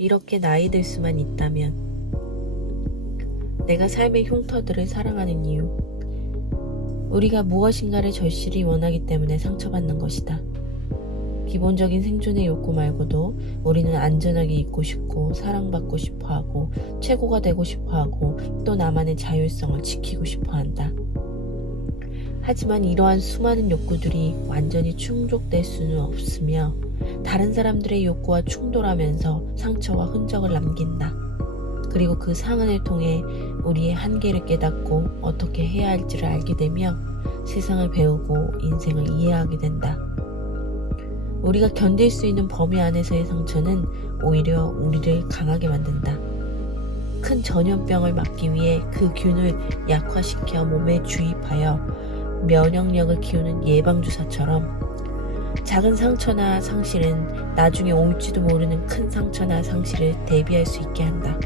이렇게 나이 들 수만 있다면. 내가 삶의 흉터들을 사랑하는 이유. 우리가 무엇인가를 절실히 원하기 때문에 상처받는 것이다. 기본적인 생존의 욕구 말고도 우리는 안전하게 있고 싶고 사랑받고 싶어하고 최고가 되고 싶어하고 또 나만의 자율성을 지키고 싶어한다. 하지만 이러한 수많은 욕구들이 완전히 충족될 수는 없으며 다른 사람들의 욕구와 충돌하면서 상처와 흔적을 남긴다. 그리고 그 상흔을 통해 우리의 한계를 깨닫고 어떻게 해야 할지를 알게 되며 세상을 배우고 인생을 이해하게 된다. 우리가 견딜 수 있는 범위 안에서의 상처는 오히려 우리를 강하게 만든다. 큰 전염병을 막기 위해 그 균을 약화시켜 몸에 주입하여 면역력을 키우는 예방주사처럼 작은 상처나 상실은 나중에 올지도 모르는 큰 상처나 상실을 대비할 수 있게 한다.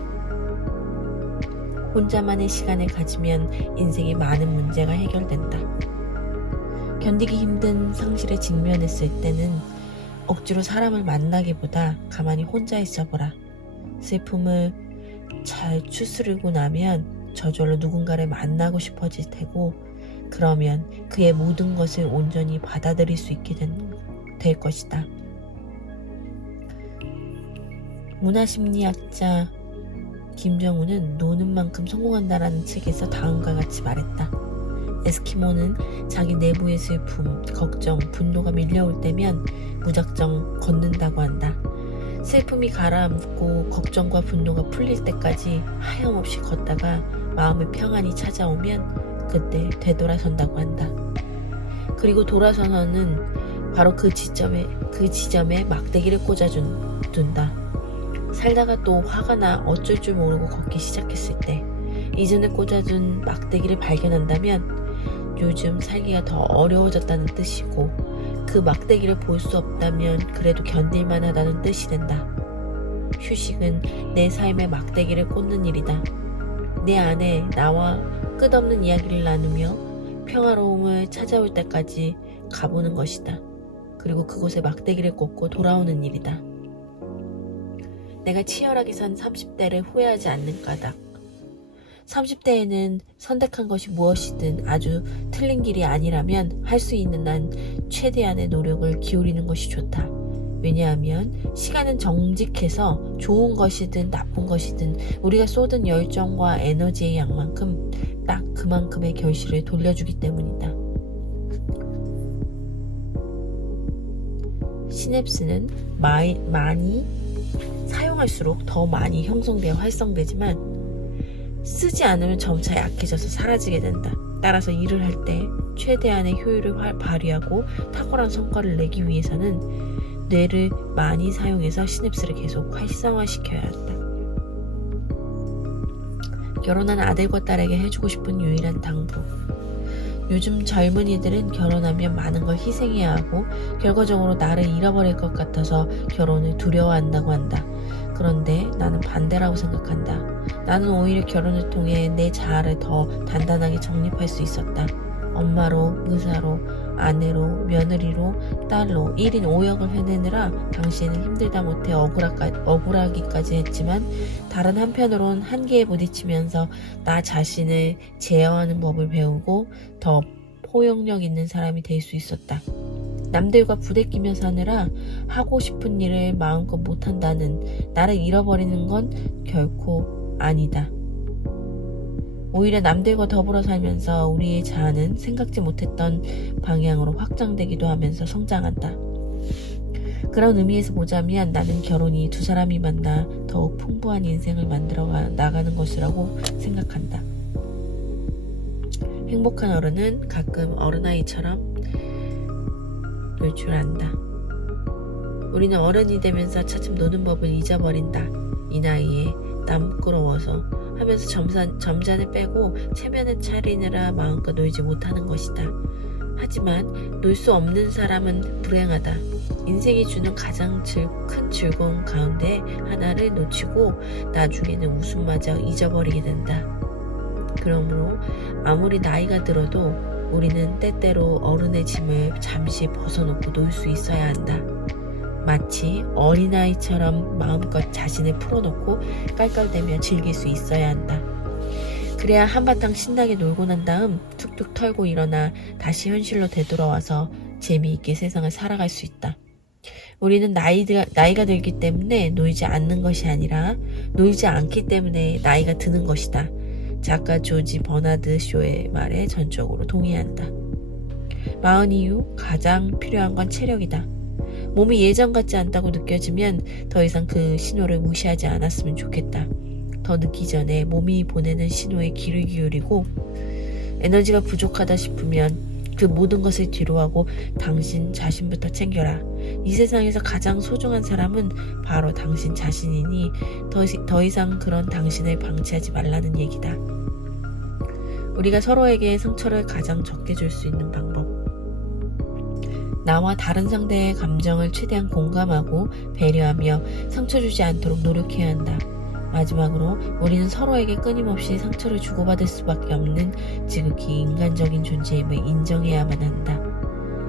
혼자만의 시간을 가지면 인생의 많은 문제가 해결된다. 견디기 힘든 상실에 직면했을 때는 억지로 사람을 만나기보다 가만히 혼자 있어보라. 슬픔을 잘 추스르고 나면 저절로 누군가를 만나고 싶어질 테고 그러면 그의 모든 것을 온전히 받아들일 수 있게 될 것이다. 문화심리학자 김정우는 노는 만큼 성공한다라는 책에서 다음과 같이 말했다. 에스키모는 자기 내부의 슬픔, 걱정, 분노가 밀려올 때면 무작정 걷는다고 한다. 슬픔이 가라앉고 걱정과 분노가 풀릴 때까지 하염없이 걷다가 마음의 평안이 찾아오면 그때 되돌아선다고 한다. 그리고 돌아서서는 바로 그 지점에 막대기를 꽂아둔다. 살다가 또 화가 나 어쩔 줄 모르고 걷기 시작했을 때 이전에 꽂아둔 막대기를 발견한다면 요즘 살기가 더 어려워졌다는 뜻이고 그 막대기를 볼 수 없다면 그래도 견딜만 하다는 뜻이 된다. 휴식은 내 삶의 막대기를 꽂는 일이다. 내 안에 나와 끝없는 이야기를 나누며 평화로움을 찾아올 때까지 가보는 것이다. 그리고 그곳에 막대기를 꽂고 돌아오는 일이다. 내가 치열하게 산 30대를 후회하지 않는 까닭. 30대에는 선택한 것이 무엇이든 아주 틀린 길이 아니라면 할 수 있는 한 최대한의 노력을 기울이는 것이 좋다. 왜냐하면 시간은 정직해서 좋은 것이든 나쁜 것이든 우리가 쏟은 열정과 에너지의 양만큼 딱 그만큼의 결실을 돌려주기 때문이다. 시냅스는 많이 사용할수록 더 많이 형성되어 활성되지만 쓰지 않으면 점차 약해져서 사라지게 된다. 따라서 일을 할 때 최대한의 효율을 발휘하고 탁월한 성과를 내기 위해서는 뇌를 많이 사용해서 시냅스를 계속 활성화시켜야 한다. 결혼한 아들과 딸에게 해주고 싶은 유일한 당부. 요즘 젊은이들은 결혼하면 많은 걸 희생해야 하고 결과적으로 나를 잃어버릴 것 같아서 결혼을 두려워한다고 한다. 그런데 나는 반대라고 생각한다. 나는 오히려 결혼을 통해 내 자아를 더 단단하게 정립할 수 있었다. 엄마로, 의사로, 아내로, 며느리로, 딸로 1인 5역을 해내느라 당시에는 힘들다 못해 억울하기까지 했지만 다른 한편으론 한계에 부딪히면서 나 자신을 제어하는 법을 배우고 더 포용력 있는 사람이 될 수 있었다. 남들과 부대끼며 사느라 하고 싶은 일을 마음껏 못한다는 나를 잃어버리는 건 결코 아니다. 오히려 남들과 더불어 살면서 우리의 자아는 생각지 못했던 방향으로 확장되기도 하면서 성장한다. 그런 의미에서 보자면 나는 결혼이 두 사람이 만나 더욱 풍부한 인생을 만들어 나가는 것이라고 생각한다. 행복한 어른은 가끔 어른아이처럼 놀 줄 안다. 우리는 어른이 되면서 차츰 노는 법을 잊어버린다. 이 나이에 남 부끄러워서 하면서 점잔을 빼고 체면을 차리느라 마음껏 놀지 못하는 것이다. 하지만 놀 수 없는 사람은 불행하다. 인생이 주는 가장 큰 즐거움 가운데 하나를 놓치고 나중에는 웃음마저 잊어버리게 된다. 그러므로 아무리 나이가 들어도 우리는 때때로 어른의 짐을 잠시 벗어놓고 놀 수 있어야 한다. 마치 어린아이처럼 마음껏 자신을 풀어놓고 깔깔대며 즐길 수 있어야 한다. 그래야 한바탕 신나게 놀고 난 다음 툭툭 털고 일어나 다시 현실로 되돌아와서 재미있게 세상을 살아갈 수 있다. 우리는 나이가 들기 때문에 놀지 않는 것이 아니라 놀지 않기 때문에 나이가 드는 것이다. 작가 조지 버나드 쇼의 말에 전적으로 동의한다. 40 이후 가장 필요한 건 체력이다. 몸이 예전 같지 않다고 느껴지면 더 이상 그 신호를 무시하지 않았으면 좋겠다. 더 늦기 전에 몸이 보내는 신호에 귀를 기울이고 에너지가 부족하다 싶으면 그 모든 것을 뒤로하고 당신 자신부터 챙겨라. 이 세상에서 가장 소중한 사람은 바로 당신 자신이니 더 이상 그런 당신을 방치하지 말라는 얘기다. 우리가 서로에게 상처를 가장 적게 줄 수 있는 방법. 나와 다른 상대의 감정을 최대한 공감하고 배려하며 상처 주지 않도록 노력해야 한다. 마지막으로 우리는 서로에게 끊임없이 상처를 주고받을 수밖에 없는 지극히 인간적인 존재임을 인정해야만 한다.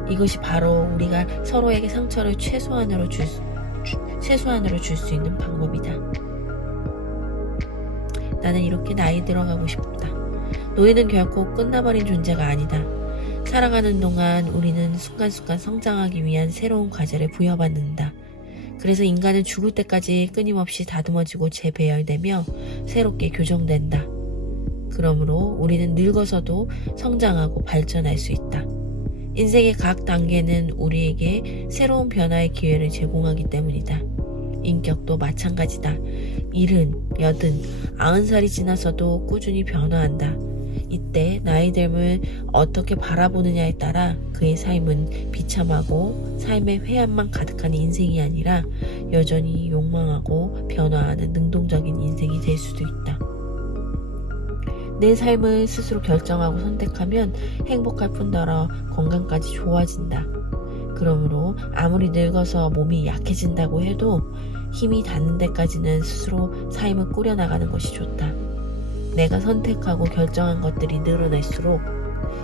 이것이 바로 우리가 서로에게 상처를 최소한으로 줄 수 있는 방법이다. 나는 이렇게 나이 들어가고 싶다. 노예는 결코 끝나버린 존재가 아니다. 살아가는 동안 우리는 순간순간 성장하기 위한 새로운 과제를 부여받는다. 그래서 인간은 죽을 때까지 끊임없이 다듬어지고 재배열되며 새롭게 교정된다. 그러므로 우리는 늙어서도 성장하고 발전할 수 있다. 인생의 각 단계는 우리에게 새로운 변화의 기회를 제공하기 때문이다. 인격도 마찬가지다. 70, 80, 90살이 지나서도 꾸준히 변화한다. 이때 나이듦을 어떻게 바라보느냐에 따라 그의 삶은 비참하고 삶의 회한만 가득한 인생이 아니라 여전히 욕망하고 변화하는 능동적인 인생이 될 수도 있다. 내 삶을 스스로 결정하고 선택하면 행복할 뿐더러 건강까지 좋아진다. 그러므로 아무리 늙어서 몸이 약해진다고 해도 힘이 닿는 데까지는 스스로 삶을 꾸려나가는 것이 좋다. 내가 선택하고 결정한 것들이 늘어날수록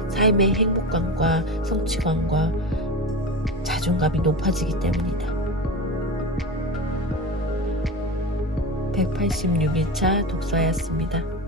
삶의 행복감과 성취감과 자존감이 높아지기 때문이다. 186일차 독서였습니다.